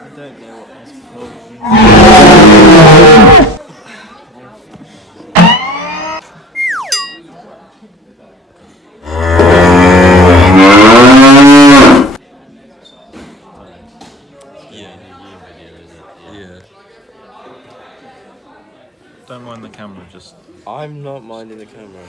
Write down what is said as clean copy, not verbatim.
I don't know what that's called. Yeah. Video, is it? Yeah. Don't mind the camera, just I'm not minding the camera.